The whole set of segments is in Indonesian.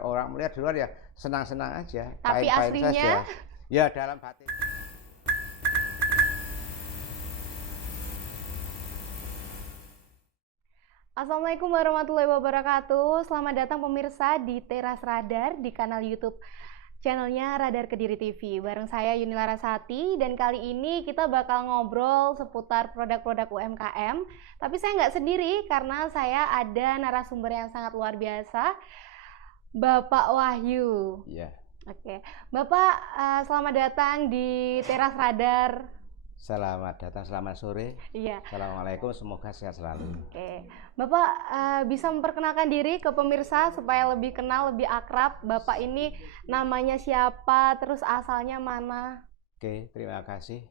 Orang melihat di luar ya senang-senang aja, Tapi fine-fine aslinya saja. Ya dalam batin. Assalamualaikum warahmatullahi wabarakatuh. Selamat datang pemirsa di Teras Radar di kanal YouTube channelnya Radar Kediri TV. Bareng saya Yuni Larasati dan kali ini kita bakal ngobrol seputar produk-produk UMKM. Tapi saya nggak sendiri karena saya ada narasumber yang sangat luar biasa, Bapak Wahyu. Ya. Oke, Bapak selamat datang di Teras Radar. Selamat datang, selamat sore. Iya. Assalamualaikum, semoga sehat selalu. Oke, Bapak bisa memperkenalkan diri ke pemirsa supaya lebih kenal, lebih akrab. Bapak ini namanya siapa, terus asalnya mana? Oke, terima kasih.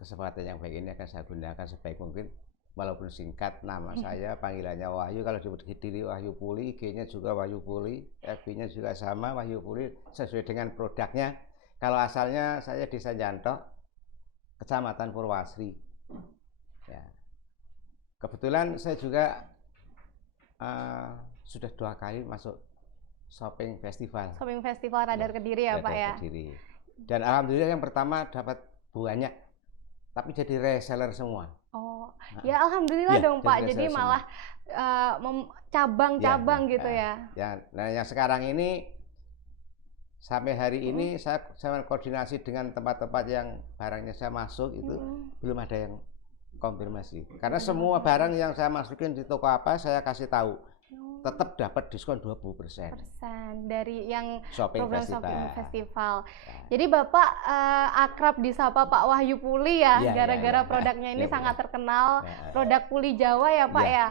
Kesempatan yang baik ini akan saya gunakan sebaik mungkin. Walaupun singkat, nama saya panggilannya Wahyu. Kalau disebut diri Wahyu Puli, IG-nya juga Wahyu Puli, FB-nya juga sama Wahyu Puli sesuai dengan produknya. Kalau asalnya saya Desa Nyantok, Kecamatan Purwasri. Ya. Kebetulan saya juga sudah 2 kali masuk shopping festival. Shopping festival Radar Kediri ya, Pak ya. Kediri. Dan alhamdulillah yang pertama dapat banyak, tapi jadi reseller semua. Oh, ya alhamdulillah dong Pak. Jadi malah cabang-cabang gitu ya. Nah, yang sekarang ini sampai hari ini saya koordinasi dengan tempat-tempat yang barangnya saya masuk itu belum ada yang konfirmasi. Karena semua barang yang saya masukin di toko apa saya kasih tahu. Tetap dapat diskon 20% dari yang shopping festival. Jadi Bapak akrab disapa Pak Wahyu Puli ya, gara-gara produknya ini sangat terkenal, produk Puli Jawa ya Pak ya.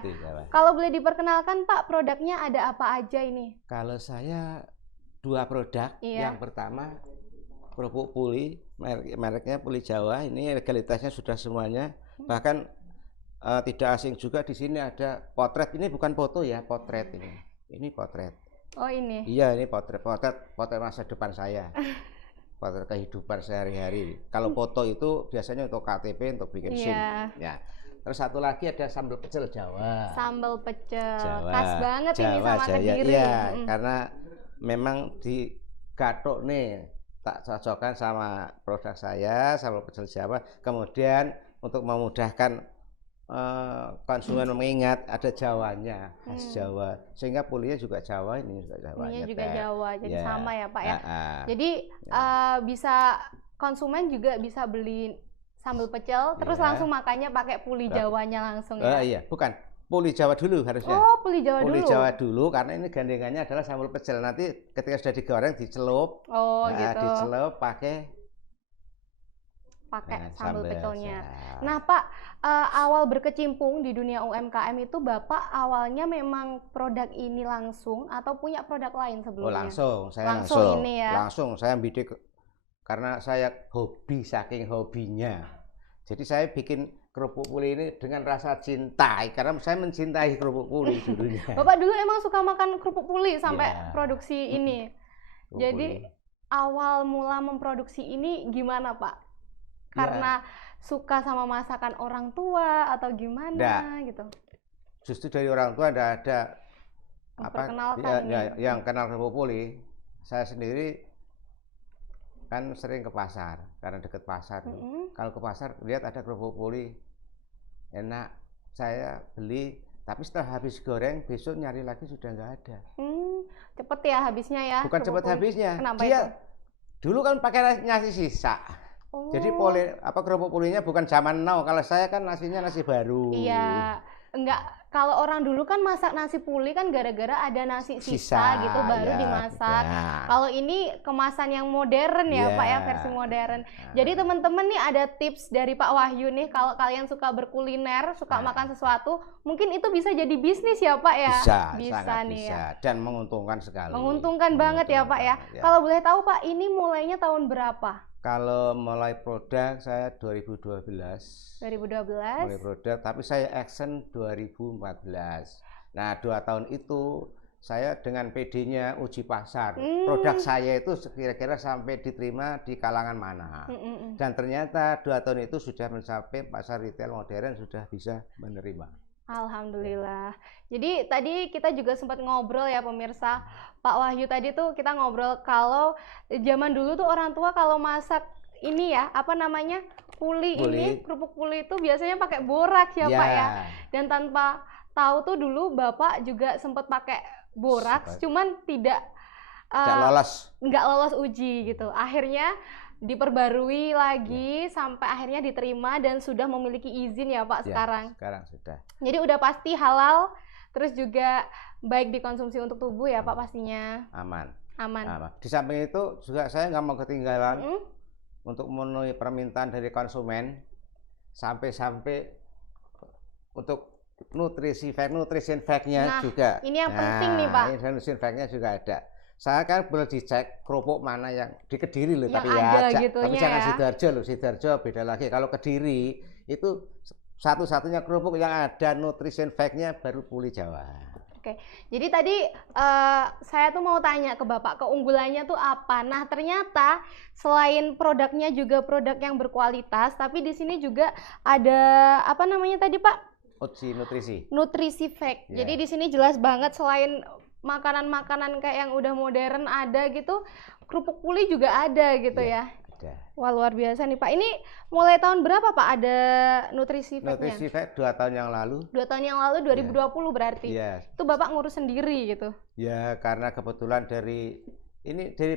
Kalau boleh diperkenalkan Pak, produknya ada apa aja ini? Kalau saya 2 produk. Yang pertama kerupuk Puli, mereknya Puli Jawa. Ini legalitasnya sudah semuanya. Bahkan tidak asing juga di sini ada potret. Ini bukan foto ya, potret ini. Ini potret. Oh ini. Iya, ini potret masa depan saya. Potret kehidupan sehari-hari. Kalau foto itu biasanya untuk KTP, untuk bikin SIM. Ya. Terus satu lagi ada sambal pecel Jawa. Sambal pecel. Jawa. Khas banget Jawa, ini sama Kediri. Iya, karena memang di Gatok nih tak cocokkan sama produk saya sambal pecel Jawa. Kemudian untuk memudahkan konsumen mengingat ada Jawanya, khas Jawa, sehingga Pulinya juga Jawa, ini juga Jawa. Ini juga Jawa, jadi sama ya Pak ya. Jadi bisa konsumen juga bisa beli sambal pecel, terus langsung makannya pakai Puli Jawanya langsung ya. Iya, bukan. Puli Jawa dulu harusnya. Oh, Puli Jawa dulu. Puli Jawa dulu karena ini gandengannya adalah sambal pecel. Nanti ketika sudah digoreng dicelup. Oh, gitu. Dicelup pakai sambal pecelnya. Nah, Pak, awal berkecimpung di dunia UMKM itu Bapak awalnya memang produk ini langsung atau punya produk lain sebelumnya? Oh, langsung ini ya. Langsung saya bidik karena saya hobi, saking hobinya. Jadi saya bikin kerupuk Puli ini dengan rasa cinta, karena saya mencintai kerupuk Puli dulunya. Bapak dulu emang suka makan kerupuk Puli sampai produksi ini. Jadi awal mula memproduksi ini gimana Pak? Karena suka sama masakan orang tua atau gimana gitu? Justru dari orang tua tidak ada yang kenal kerupuk Puli. Saya sendiri kan sering ke pasar karena deket pasar. Kalau ke pasar lihat ada kerupuk Puli enak, saya beli, tapi setelah habis goreng besok nyari lagi sudah nggak ada. Cepet ya habisnya ya? Bukan cepet habisnya. Kenapa dia itu? Dulu kan pakai nasi sisa. Jadi kerupuk Pulinya bukan zaman now. Kalau saya kan nasinya nasi baru. Iya, enggak. Kalau orang dulu kan masak nasi Puli kan gara-gara ada nasi sisa gitu baru dimasak. Kalau ini kemasan yang modern ya Pak ya, versi modern. Jadi teman-teman nih ada tips dari Pak Wahyu nih, kalau kalian suka berkuliner, suka makan sesuatu, mungkin itu bisa jadi bisnis ya Pak ya? Bisa nih ya. Dan menguntungkan sekali. Menguntungkan banget ya Pak ya. Kalau boleh tahu Pak, ini mulainya tahun berapa? Kalau mulai produk saya 2012. 2012. Mulai produk, tapi saya action 2014. Nah, 2 tahun itu saya dengan PD-nya uji pasar. Produk saya itu kira-kira sampai diterima di kalangan mana. Dan ternyata 2 tahun itu sudah mencapai pasar retail modern sudah bisa menerima. Alhamdulillah. Jadi tadi kita juga sempat ngobrol ya pemirsa, Pak Wahyu tadi tuh kita ngobrol kalau zaman dulu tuh orang tua kalau masak ini ya, apa namanya, Puli, kerupuk puli itu biasanya pakai borak ya Pak ya. ya, Dan tanpa tahu tuh dulu Bapak juga sempat pakai borak, tidak cuman eh, lolos. nggak lolos uji gitu. Akhirnya diperbarui lagi sampai akhirnya diterima dan sudah memiliki izin ya Pak Ya, sekarang. sekarang sudah Jadi udah pasti halal, terus juga baik dikonsumsi untuk tubuh ya Pak pastinya. aman. Aman. Aman. Di samping itu juga saya nggak mau ketinggalan Mm-mm. untuk memenuhi permintaan dari konsumen, sampai untuk nutrition fact-nya Nah, juga. ini yang penting nih, Pak. Ini nutrition fact-nya juga ada. Saya kan boleh dicek kerupuk mana yang di Kediri loh, Yang tapi ada ya, gitunya tapi jangan ya. Sidoarjo loh. Sidoarjo beda lagi. Kalau Kediri itu satu-satunya kerupuk yang ada nutrition fact-nya baru Puli Jawa. Oke, jadi tadi saya tuh mau tanya ke Bapak, keunggulannya tuh apa? Nah, ternyata selain produknya juga produk yang berkualitas, tapi di sini juga ada apa namanya tadi Pak? Uji nutrisi. Nutrisi fact. Ya. Jadi di sini jelas banget selain makanan-makanan kayak yang udah modern ada gitu, kerupuk puli juga ada gitu ya. Ada. Wah, luar biasa nih Pak. Ini mulai tahun berapa Pak ada nutrisi fact-nya? Nutrisi fact 2 tahun yang lalu. 2 tahun yang lalu 2020 berarti. Iya. Itu Bapak ngurus sendiri gitu. Ya, karena kebetulan dari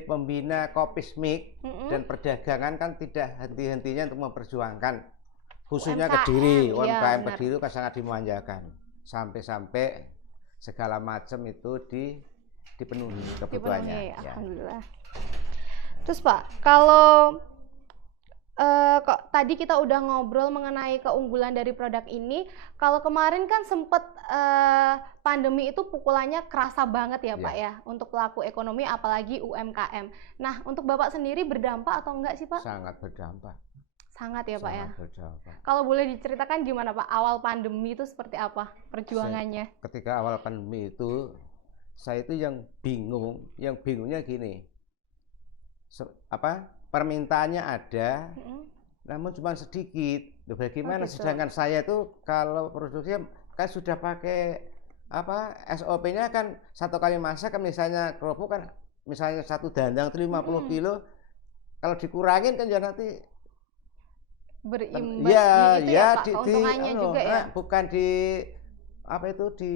pembina Kopismik dan perdagangan kan tidak henti-hentinya untuk memperjuangkan khususnya UMKM, Kediri, iya, UMKM benar. Kediri kan sangat dimanjakan. Sampai segala macam itu dipenuhi kebutuhannya. Dipenuhi, Ya. alhamdulillah. Terus Pak, kalau kok tadi kita udah ngobrol mengenai keunggulan dari produk ini, kalau kemarin kan sempet pandemi itu pukulannya kerasa banget ya Pak ya, untuk pelaku ekonomi apalagi UMKM. Nah, untuk Bapak sendiri berdampak atau enggak sih Pak? Sangat berdampak. Sangat ya Pak ya. Sangat berdampak. Kalau boleh diceritakan gimana Pak, awal pandemi itu seperti apa perjuangannya? Ketika awal pandemi itu, saya itu yang bingungnya gini. Permintaannya ada, namun cuma sedikit. Bagaimana? gitu. Sedangkan saya itu kalau produksinya kan sudah pakai SOP-nya kan satu kali masak kan, misalnya kerupuk kan misalnya satu dandang 50 kilo, kalau dikurangin kan ya nanti Berimbas gitu ya Pak, keuntungannya juga ya. bukan di di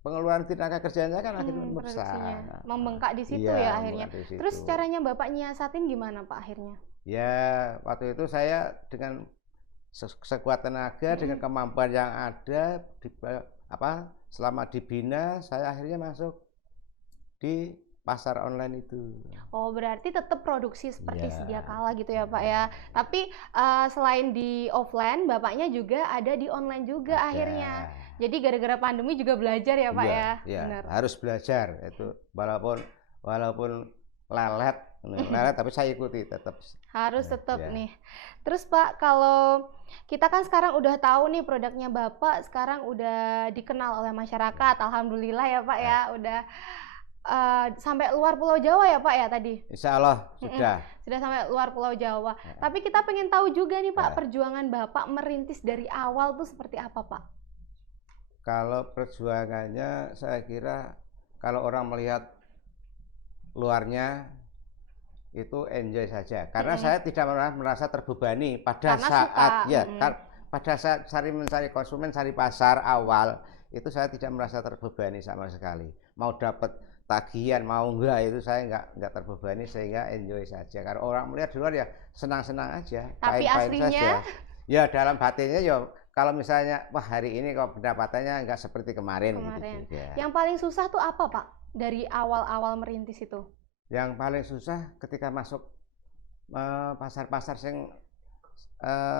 pengeluaran tenaga kerjanya kan akhirnya Produksinya membesar. membengkak di situ Iya, ya akhirnya. membengkak di situ. Terus caranya Bapak nyiasatin gimana Pak akhirnya? Ya, waktu itu saya dengan sekuat tenaga, dengan kemampuan yang ada selama dibina, saya akhirnya masuk di pasar online itu. Oh, berarti tetap produksi seperti Ya. sedia kala gitu ya Pak ya. Tapi selain di offline, Bapaknya juga ada di online juga akhirnya. Jadi gara-gara pandemi juga belajar ya Pak ya. Iya, Benar. harus belajar itu, walaupun lelet tapi saya ikuti tetap. Harus tetap Ya. nih. Terus Pak, kalau kita kan sekarang udah tahu nih produknya Bapak sekarang udah dikenal oleh masyarakat. Alhamdulillah ya Pak ya, udah sampai luar Pulau Jawa ya Pak ya tadi. Insya Allah sudah. Sudah sampai luar Pulau Jawa. Tapi kita pengen tahu juga nih Pak, Ya. perjuangan Bapak merintis dari awal tuh seperti apa Pak? Kalau perjuangannya saya kira kalau orang melihat luarnya itu enjoy saja, karena saya tidak merasa terbebani pada Karena saat suka. pada saat mencari konsumen, cari pasar awal itu saya tidak merasa terbebani sama sekali. Mau dapat tagihan mau enggak itu saya enggak terbebani, sehingga enjoy saja. Karena orang melihat di luar ya senang-senang aja, Tapi fine-fine aslinya saja. Ya dalam batinnya ya kalau misalnya wah hari ini kok pendapatannya enggak seperti kemarin. Gitu, ya. Yang paling susah tuh apa Pak dari awal-awal merintis itu? Yang paling susah ketika masuk pasar-pasar yang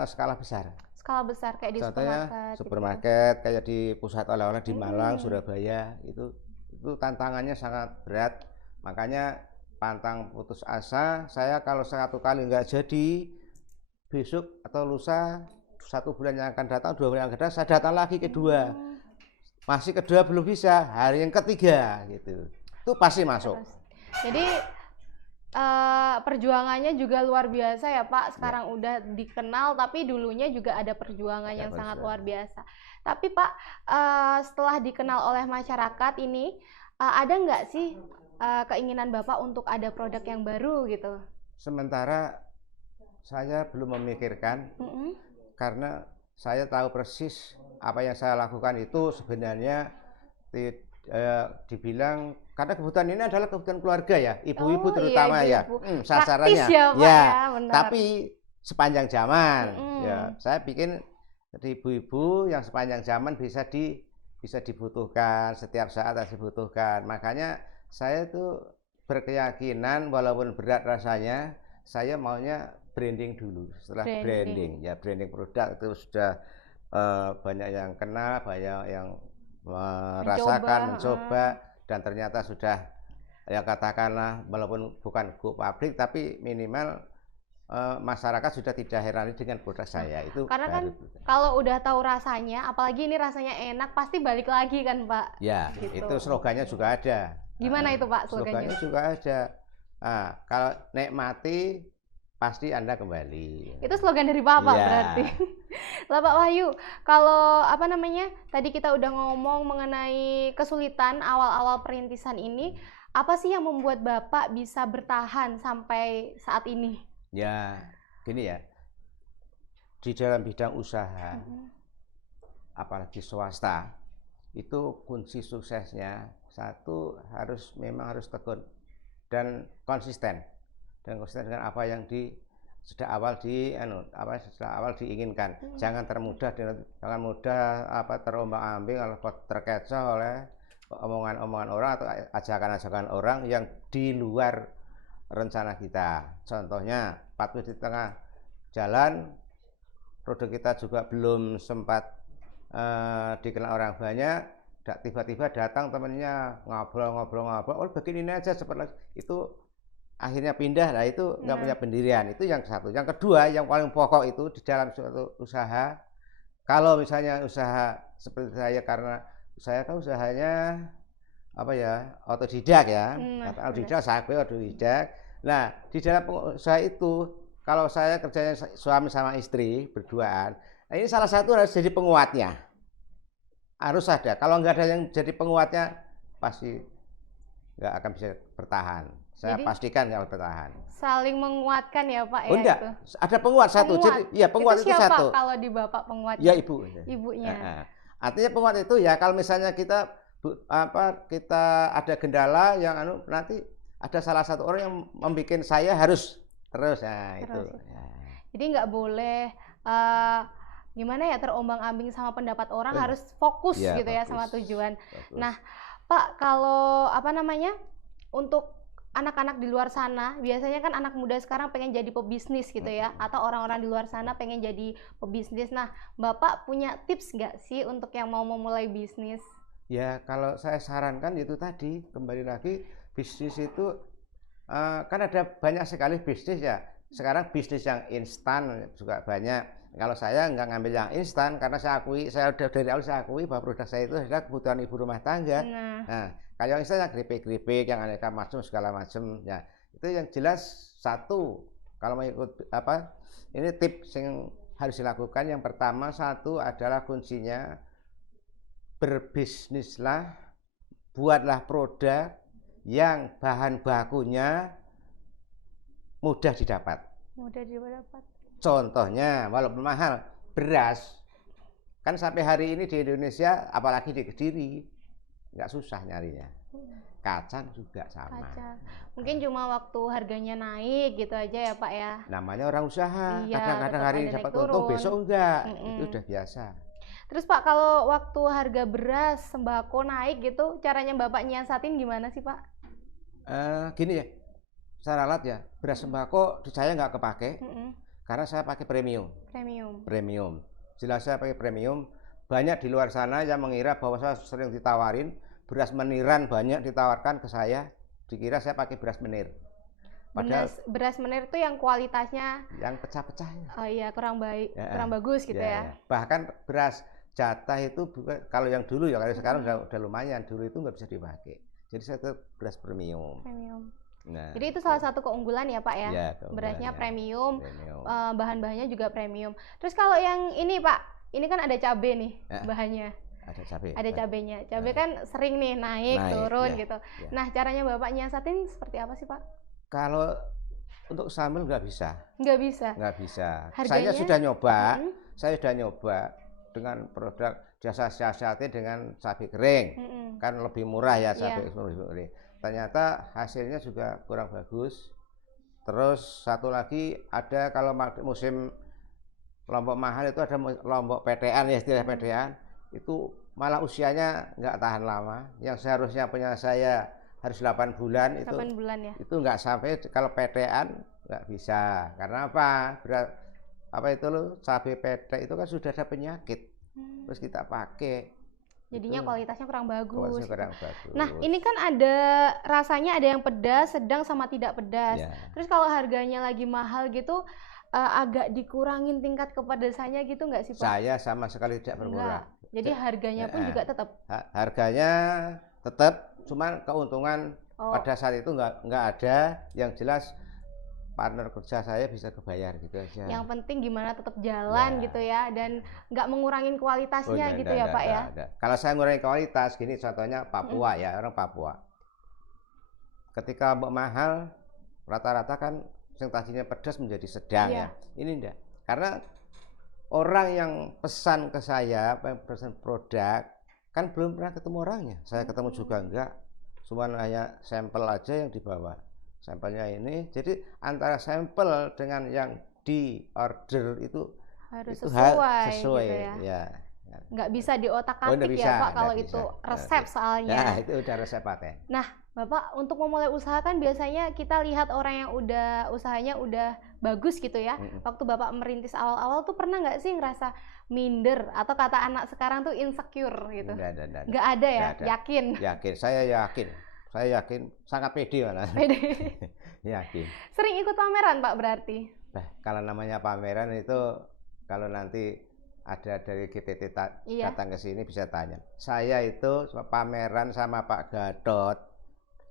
skala besar. Skala besar kayak di Contohnya supermarket. kayak di pusat oleh-oleh di Malang, Surabaya, itu tantangannya sangat berat. Makanya pantang putus asa. Saya kalau satu kali nggak jadi, besok atau lusa, 1 bulan yang akan datang, 2 bulan yang akan datang, saya datang lagi kedua. Masih kedua belum bisa, hari yang ketiga gitu. Itu pasti masuk. Jadi perjuangannya juga luar biasa ya Pak. Sekarang udah dikenal, tapi dulunya juga ada perjuangan yang sangat luar biasa. Tapi Pak, setelah dikenal oleh masyarakat ini, ada nggak sih keinginan Bapak untuk ada produk yang baru gitu? Sementara saya belum memikirkan, karena saya tahu persis apa yang saya lakukan itu sebenarnya dibilang karena kebutuhan ini adalah kebutuhan keluarga ya, ibu-ibu terutama iya, ya, ibu-ibu. sasarannya Praktis ya, Pak, ya. ya, benar. Tapi sepanjang zaman ya, saya bikin ibu-ibu yang sepanjang zaman bisa dibutuhkan setiap saat harus dibutuhkan. Makanya saya tuh berkeyakinan walaupun berat rasanya, saya maunya branding dulu. Setelah branding ya, branding produk itu sudah banyak yang kenal, banyak yang merasakan, mencoba, dan ternyata sudah ya katakanlah walaupun bukan go public tapi minimal masyarakat sudah tidak heran dengan produk saya itu. Karena kan kalau udah tahu rasanya, apalagi ini rasanya enak, pasti balik lagi kan Pak? Ya, gitu. Itu slogannya juga ada. Gimana itu Pak slogannya? Slogannya juga ada. Kalau nikmati pasti Anda kembali. Itu slogan dari Bapak berarti. Lah Pak Wahyu, kalau apa namanya, tadi kita udah ngomong mengenai kesulitan awal-awal perintisan ini, apa sih yang membuat Bapak bisa bertahan sampai saat ini? Ya, gini ya, di dalam bidang usaha, apalagi swasta, itu kunci suksesnya satu memang harus tekun dan konsisten dengan apa yang sejak awal diinginkan. Jangan mudah terombang-ambing atau terkecoh oleh omongan-omongan orang atau ajakan-ajakan orang yang di luar rencana kita. Contohnya, patuh di tengah jalan, produk kita juga belum sempat dikenal orang banyak, tiba-tiba datang temennya ngobrol, oh begini ini aja seperti itu, akhirnya pindah. Nah itu nggak punya pendirian. Itu yang satu. Yang kedua, yang paling pokok itu di dalam suatu usaha, kalau misalnya usaha seperti saya, karena saya kan usahanya otodidak ya, otodidak. Nah, di dalam usaha itu, kalau saya kerjanya suami sama istri berduaan, nah ini salah satu harus jadi penguatnya, harus ada. Kalau nggak ada yang jadi penguatnya, pasti nggak akan bisa bertahan. Saya pastikan nggak bertahan. Saling menguatkan ya Pak ya? Enggak, ada penguat satu. Jadi ya penguat itu siapa satu. Kalau di Bapak penguatnya? Ya ibu. Ibunya. Artinya penguat itu ya kalau misalnya kita ada kendala yang nanti ada salah satu orang yang membuat saya harus terus. Nah itu. Ya. Jadi nggak boleh gimana ya, terombang-ambing sama pendapat orang, harus fokus gitu ya sama tujuan. Fokus. Nah Pak, kalau apa namanya, untuk anak-anak di luar sana, biasanya kan anak muda sekarang pengen jadi pebisnis gitu ya, atau orang-orang di luar sana pengen jadi pebisnis. Nah, Bapak punya tips nggak sih untuk yang mau memulai bisnis? Ya, kalau saya sarankan itu tadi, kembali lagi, bisnis itu kan ada banyak sekali bisnis ya. Sekarang bisnis yang instan juga banyak. Kalau saya nggak ngambil yang instan, karena saya dari awal saya akui bahwa produk saya itu adalah kebutuhan ibu rumah tangga. Nah, kayak yang instan yang keripik-keripik, yang aneka macam segala macam, ya itu yang jelas satu. Kalau mau ikut ini tips yang harus dilakukan. Yang pertama, satu adalah kuncinya berbisnislah, buatlah produk yang bahan bakunya mudah didapat. Contohnya, walaupun mahal, beras kan sampai hari ini di Indonesia, apalagi di Kediri, nggak susah nyarinya. Kacang juga sama. Mungkin cuma waktu harganya naik gitu aja ya Pak ya. Namanya orang usaha. Kadang-kadang hari ini dapat untung, besok enggak. Itu udah biasa. Terus Pak, kalau waktu harga beras, sembako naik gitu, caranya Bapak nyiasatin gimana sih Pak? Gini ya, secara alat ya, beras sembako saya nggak kepake, karena saya pakai premium. Jelas saya pakai premium. Banyak di luar sana yang mengira bahwa saya sering ditawarin beras meniran, banyak ditawarkan ke saya, dikira saya pakai beras menir. Padahal beras menir itu yang kualitasnya yang pecah-pecah. Oh iya, kurang baik, kurang bagus gitu ya. Bahkan beras jatah itu kalau yang dulu ya, kalau sekarang udah lumayan, dulu itu nggak bisa dipakai. Jadi saya tetap beras premium. Nah, jadi itu salah satu keunggulan ya Pak ya, berasnya ya. premium. Bahan-bahannya juga premium. Terus kalau yang ini Pak, ini kan ada cabai nih Ya. bahannya. Ada cabai. Ada cabainya. Cabai kan sering nih naik turun ya, gitu. ya. Nah, caranya Bapak nyiasatin seperti apa sih, Pak? Kalau untuk sambal nggak bisa. Nggak bisa. Nggak bisa. Harganya? Saya sudah nyoba. Saya sudah nyoba dengan produk jasa siasati dengan cabai kering. Kan lebih murah ya cabai kering. Ternyata hasilnya juga kurang bagus. Terus satu lagi ada kalau musim lombok mahal itu ada lombok PTN ya, istilah PTN itu malah usianya nggak tahan lama. Yang seharusnya punya saya harus 8 bulan 8 bulan ya. Itu nggak sampai. Kalau PTN nggak bisa. Karena apa? Apa itu loh, cabai PT itu kan sudah ada penyakit. Terus kita pakai. Jadinya kualitasnya kurang bagus. Kurang bagus. Nah, ini kan ada rasanya ada yang pedas, sedang sama tidak pedas. Ya. Terus kalau harganya lagi mahal gitu, agak dikurangin tingkat kepedasannya gitu nggak sih, Pak? Saya sama sekali tidak berkurang. Jadi harganya pun juga tetap. Harganya tetap, cuman keuntungan pada saat itu nggak ada. Yang jelas partner kerja saya bisa kebayar gitu aja. Yang penting gimana tetap jalan gitu ya, dan nggak mengurangin kualitasnya gitu ya, Pak ya. Kalau saya ngurangin kualitas, gini contohnya Papua ya, orang Papua. Ketika mahal, rata-rata kan yang tadinya pedas menjadi sedang ya. Ini enggak. Karena orang yang pesan ke saya, pesan produk, kan belum pernah ketemu orangnya. Saya ketemu juga enggak. Cuma hanya sampel aja yang dibawa. Sampelnya ini, jadi antara sampel dengan yang di order itu harus sesuai gitu ya. Nggak bisa diotak-atik ya Pak kalau itu resep soalnya. Ya, itu udah resep paten. Nah, Bapak untuk memulai usaha kan biasanya kita lihat orang yang udah usahanya udah bagus gitu ya. Waktu Bapak merintis awal-awal tuh pernah nggak sih ngerasa minder atau kata anak sekarang tuh insecure gitu? Nggak ada ya? Yakin? Yakin, saya yakin, sangat pede malah. Pede. Yakin. Sering ikut pameran Pak berarti? Kalau namanya pameran itu, kalau nanti ada dari GTT datang ke sini bisa tanya. Saya itu pameran sama Pak Gatot.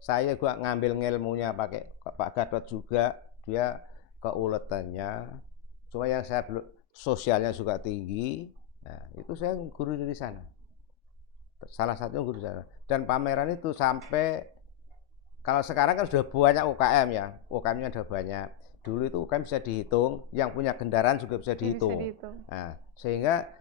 Saya gua ngambil ilmunya pakai Pak Gatot juga. Dia keuletannya. Cuma yang saya belum, sosialnya juga tinggi. Nah, itu saya guru dari sana. Salah satunya guru sana. Dan pameran itu sampai, kalau sekarang kan sudah banyak UKM ya, UKM-nya sudah banyak. Dulu itu UKM bisa dihitung, yang punya kendaraan juga bisa dihitung. Nah, sehingga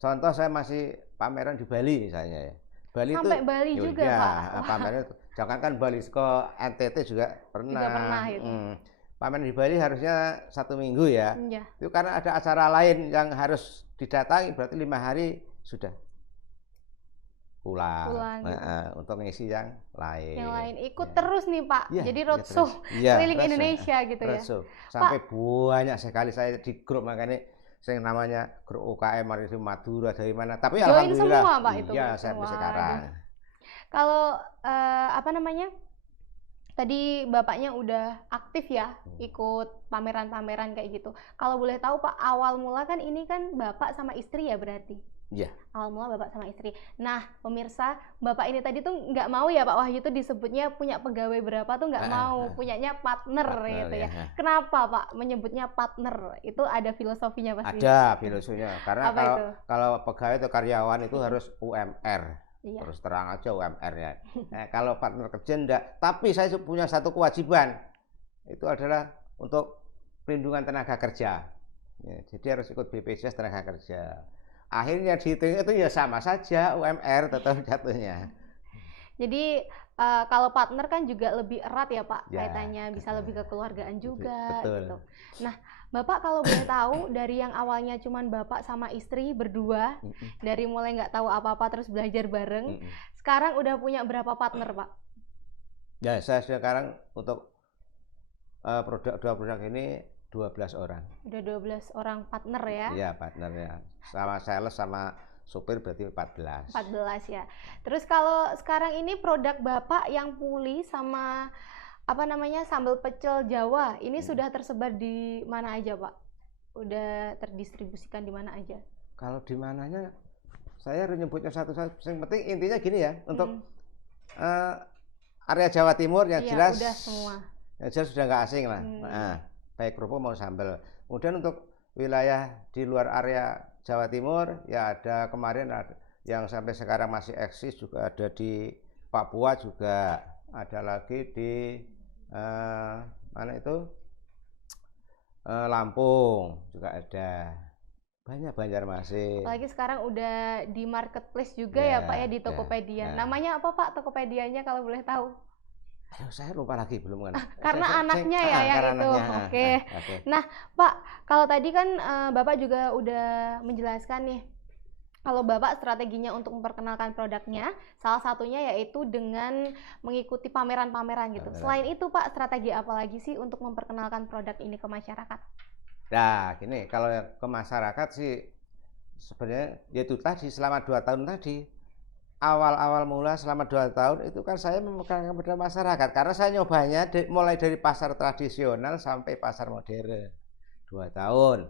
contoh saya masih pameran di Bali misalnya ya. Bali sampai itu, Bali juga ya, Pak. Pameran itu. Jangan kan Bali ke NTT juga pernah. Juga pernah itu. Pameran di Bali harusnya 1 minggu ya. Itu karena ada acara lain yang harus didatangi, berarti 5 hari sudah pulang gitu. Untuk ngisi yang lain. Yang lain ikut terus nih Pak. Jadi roadshow keliling Indonesia gitu ya. Sampai Pak, banyak sekali saya di grup, makanya yang namanya grup UKM dari Madura dari mana. Tapi join alhamdulillah semua Pak itu. Iya, sampai sekarang. Kalau apa namanya? Tadi Bapaknya udah aktif ya ikut pameran-pameran kayak gitu. Kalau boleh tahu Pak, awal mula kan ini kan Bapak sama istri ya berarti? Iya. Awal mula Bapak sama istri. Nah, pemirsa, Bapak ini tadi tuh nggak mau ya Pak Wahyu tuh disebutnya punya pegawai berapa tuh nggak mau, punyanya partner gitu ya. Kenapa Pak menyebutnya partner? Itu ada filosofinya pasti. Ada filosofinya. Karena kalau pegawai atau karyawan itu harus UMR. Terus terang aja UMR-nya. Nah, kalau partner kerja enggak. Tapi saya punya satu kewajiban. Itu adalah untuk perlindungan tenaga kerja. Ya, jadi harus ikut BPJS tenaga kerja. Akhirnya dihitung itu ya sama saja UMR tetap jatuhnya. Jadi kalau partner kan juga lebih erat ya Pak kaitannya, bisa lebih kekeluargaan juga. Betul. Gitu. Nah Bapak kalau boleh tahu dari yang awalnya cuman Bapak sama istri berdua, dari mulai nggak tahu apa-apa terus belajar bareng, sekarang udah punya berapa partner Pak? Ya saya sekarang untuk dua produk ini 12 orang. Udah 12 orang partner ya? Iya partnernya. Sama sales sama supir berarti 14. 14 ya. Terus kalau sekarang ini produk Bapak yang puli sama apa namanya sambal pecel Jawa, ini sudah tersebar di mana aja Pak? Udah terdistribusikan di mana aja? Kalau di mananya saya harus nyebutnya satu-satu. Yang penting intinya gini ya, untuk area Jawa Timur yang jelas udah semua. Yang jelas sudah nggak asing lah. Baik kerupuk mau sambal. Kemudian untuk wilayah di luar area Jawa Timur, ya ada kemarin ada yang sampai sekarang masih eksis juga ada di Papua juga, ada lagi di mana itu Lampung juga ada, banyak Banjarmasin. Apalagi sekarang udah di marketplace juga Ya, ya Pak ya, di ya, Tokopedia. ya. Namanya apa Pak Tokopedianya kalau boleh tahu? Aduh, saya lupa lagi belum kan. Karena anaknya ya yang karena itu. anaknya. Oke. Oke. Nah, Pak, kalau tadi kan Bapak juga udah menjelaskan nih, kalau Bapak strateginya untuk memperkenalkan produknya, salah satunya yaitu dengan mengikuti pameran-pameran gitu. Pameran. Selain itu, Pak, strategi apa lagi sih untuk memperkenalkan produk ini ke masyarakat? Nah, gini, kalau ke masyarakat sih sebenarnya ya itu tadi selama 2 tahun tadi. Awal-awal mula selama 2 tahun itu kan saya memperkenalkan kepada masyarakat karena saya nyobanya mulai dari pasar tradisional sampai pasar modern 2 tahun,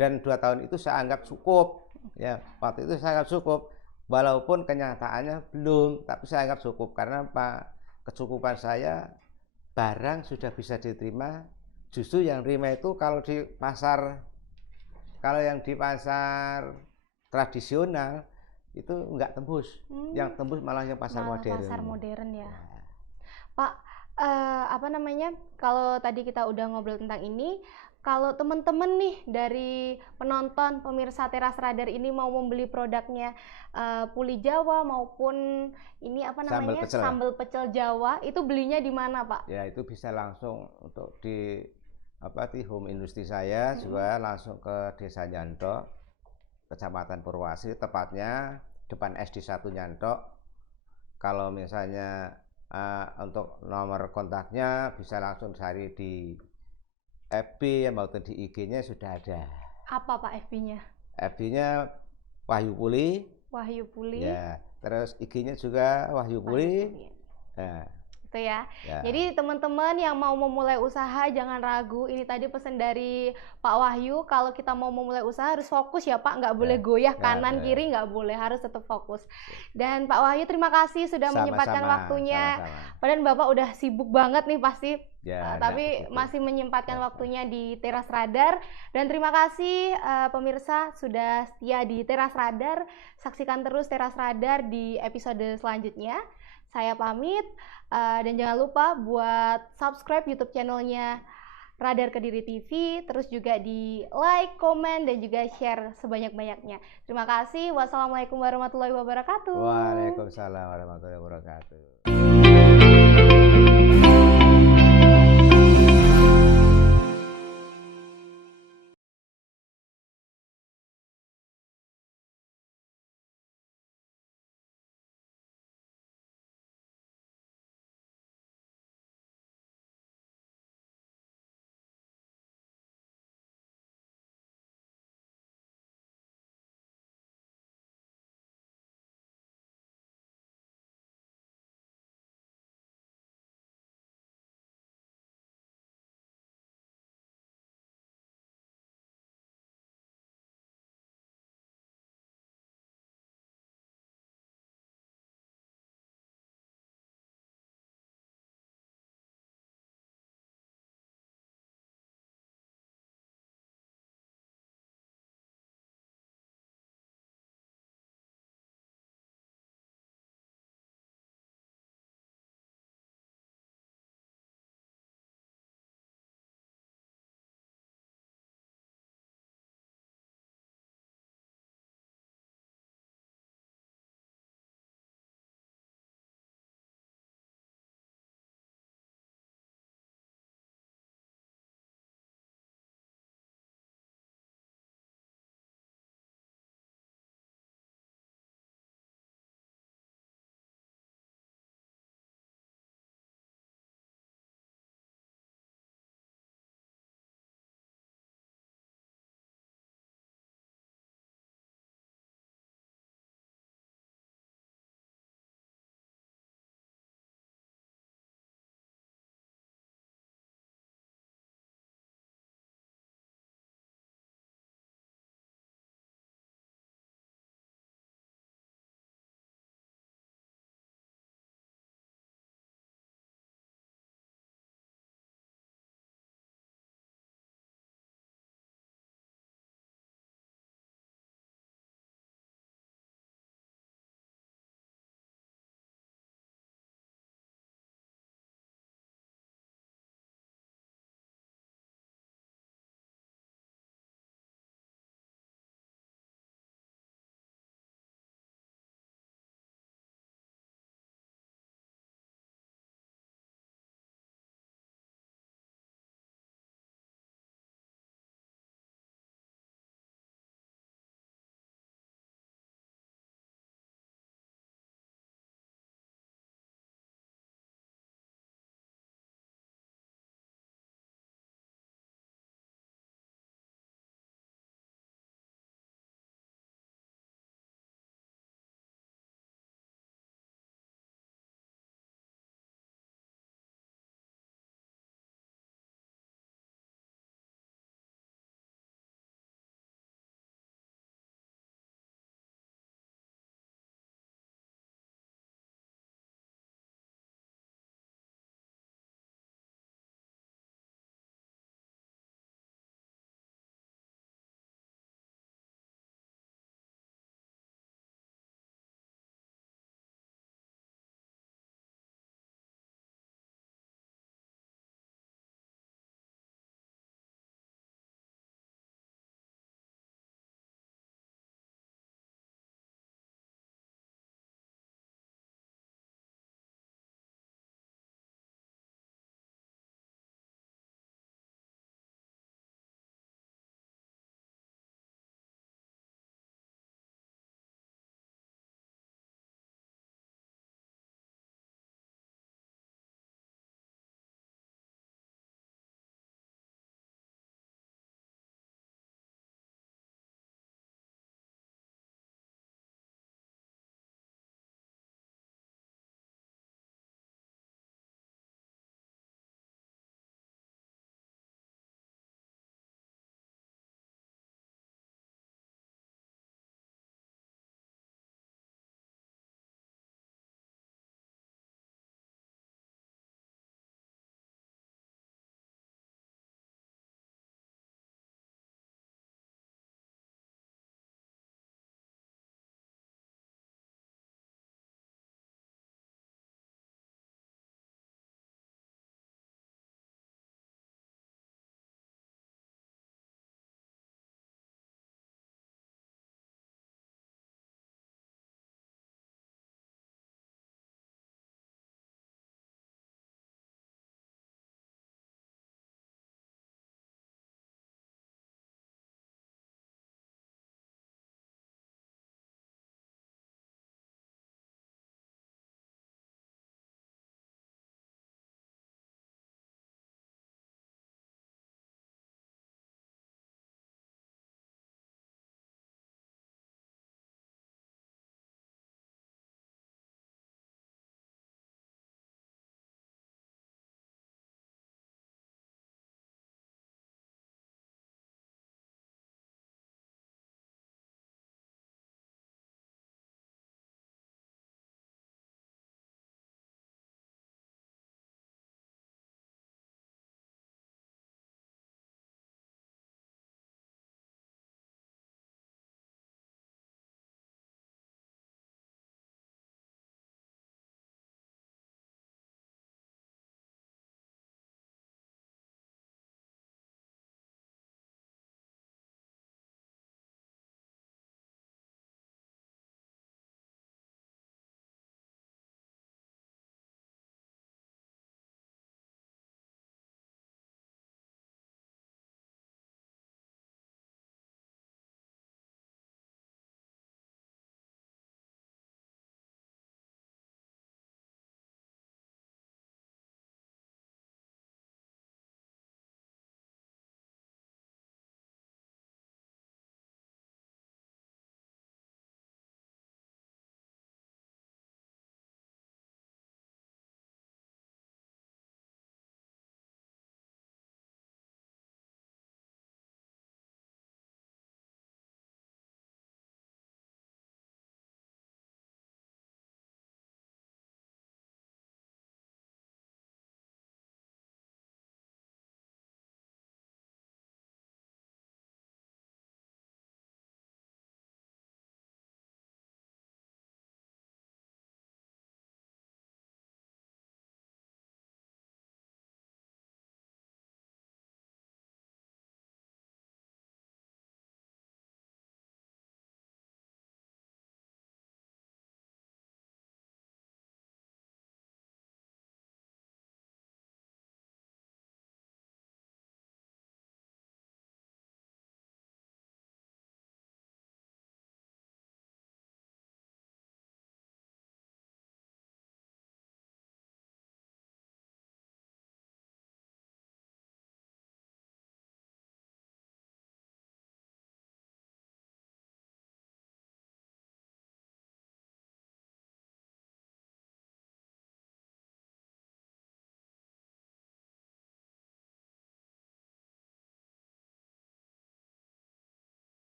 dan 2 tahun itu saya anggap cukup ya, waktu itu saya anggap cukup walaupun kenyataannya belum, tapi saya anggap cukup karena kecukupan saya barang sudah bisa diterima. Justru yang terima itu kalau yang di pasar tradisional itu enggak tembus, yang tembus malah yang pasar modern. Pasar modern ya. Pak, apa namanya, kalau tadi kita udah ngobrol tentang ini, kalau teman-teman nih dari penonton pemirsa Teras Radar ini mau membeli produknya Puli Jawa maupun ini apa namanya sambal pecel Jawa, itu belinya di mana Pak? Ya itu bisa langsung untuk di home industri saya juga langsung ke Desa Nyantok, Kecamatan Purwasih, tepatnya depan SD 1 Nyantok. Kalau misalnya untuk nomor kontaknya bisa langsung cari di FB maupun di IG-nya sudah ada. Apa Pak FB-nya? FB-nya Wahyu Puli. Wahyu Puli. Ya, terus IG-nya juga Wahyu Puli. Nah. Gitu ya. Jadi teman-teman yang mau memulai usaha jangan ragu. Ini tadi pesan dari Pak Wahyu, kalau kita mau memulai usaha harus fokus ya Pak, nggak boleh goyah kanan kiri, nggak boleh, harus tetap fokus. Dan Pak Wahyu terima kasih sudah menyempatkan waktunya. Padahal Bapak udah sibuk banget nih pasti, tapi masih menyempatkan waktunya di Teras Radar. Dan terima kasih pemirsa sudah setia di Teras Radar. Saksikan terus Teras Radar di episode selanjutnya. Saya pamit, dan jangan lupa buat subscribe YouTube channelnya Radar Kediri TV, terus juga di like, komen, dan juga share sebanyak-banyaknya. Terima kasih. Wassalamualaikum warahmatullahi wabarakatuh. Waalaikumsalam warahmatullahi wabarakatuh.